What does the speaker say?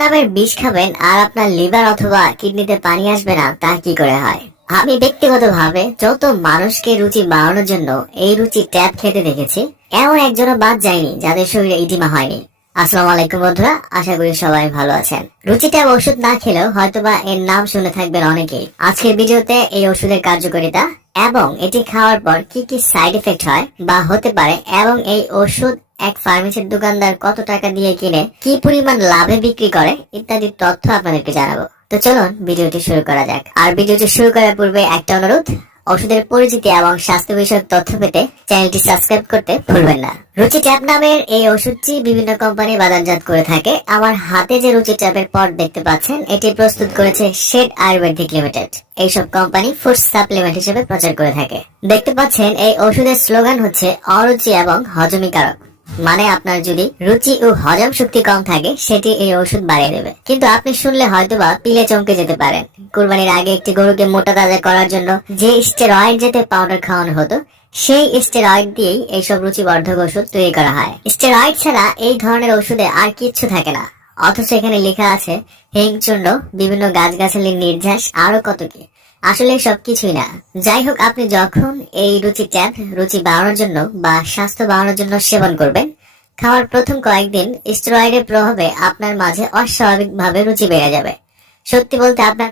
নামের বিষ খাবেন আর আপনার লিভার অথবা কিডনিতে পানি আসবে না, তা কি করে হয়? আমি ব্যক্তিগতভাবে যত মানুষকে রুচি বাড়ানোর জন্য এই রুচি ট্যাব খেতে দেখেছি, এমন একজনও বাদ যায়নি যাদের শরীরে ইডিমা হয়নি। আসসালামু আলাইকুম বন্ধুরা, আশা করি সবাই ভালো আছেন। রুচি ট্যাব ওষুধ না খেলেও হয়তোবা এর নাম শুনে থাকবেন অনেকেই। আজকের ভিডিওতে এই ওষুধের কার্যকারিতা এবং এটি খাওয়ার পর কি কি সাইড এফেক্ট হয় বা হতে পারে এবং এই ওষুধ এক ফার্মেসির দোকানদার কত টাকা দিয়ে কিনে কি পরিমাণ লাভে বিক্রি করে ইত্যাদি তথ্য আপনাদেরকে জানাব। তো চলুন ভিডিওটি শুরু করা যাক। আর ভিডিওটি শুরু করার পূর্বে একটা অনুরোধ, ওষুধের পরিচিতি এবং স্বাস্থ্য বিষয়ক তথ্য পেতে চ্যানেলটি সাবস্ক্রাইব করতে ভুলবেন না। রুচি ট্যাপ নামের এই ওষুধটি বিভিন্ন কোম্পানি বাজারজাত করে থাকে। আমার হাতে যে রুচি ট্যাপের পট দেখতে পাচ্ছেন, এটি প্রস্তুত করেছে শেড আয়ুর্বেদিক লিমিটেড। এইসব কোম্পানি ফুড সাপ্লিমেন্ট হিসেবে প্রচার করে থাকে। দেখতে পাচ্ছেন, এই ওষুধের স্লোগান হচ্ছে অরুচি এবং হজমিকারক মানে আপনার যদি রুচি ও হজম শক্তি কম থাকে, সেটি এই ওষুধ বাড়িয়ে দেবে। কিন্তু আপনি শুনলে হয়তোবা পিলে চমকে যেতে পারেন। কুরবানির আগে একটি গরুকে মোটা তাজা করার জন্য যে স্টেরয়েড যেতে পাউডার খাওয়ানো হতো, সেই স্টেরয়েড দিয়েই এইসব রুচিবর্ধক ওষুধ তৈরি করা হয়। স্টেরয়েড ছাড়া এই ধরনের ওষুধে আর কিচ্ছু থাকে না। অথচ এখানে লেখা আছে হিংচূর্ণ বিভিন্ন গাছগাছালির নির্যাস, আরও কত কি। আসলে সব কিছুই না। যাই হোক, আপনি যখন এই রুচি ট্যাব রুচি বাড়ানোর জন্য বা স্বাস্থ্য বাড়ানোর জন্য সেবন করবেন খাওয়ার প্রথম কয়েকদিন স্টেরয়েডের প্রভাবে আপনার মাঝে অস্বাভাবিকভাবে রুচি বেড়ে যাবে। সত্যি বলতে আপনার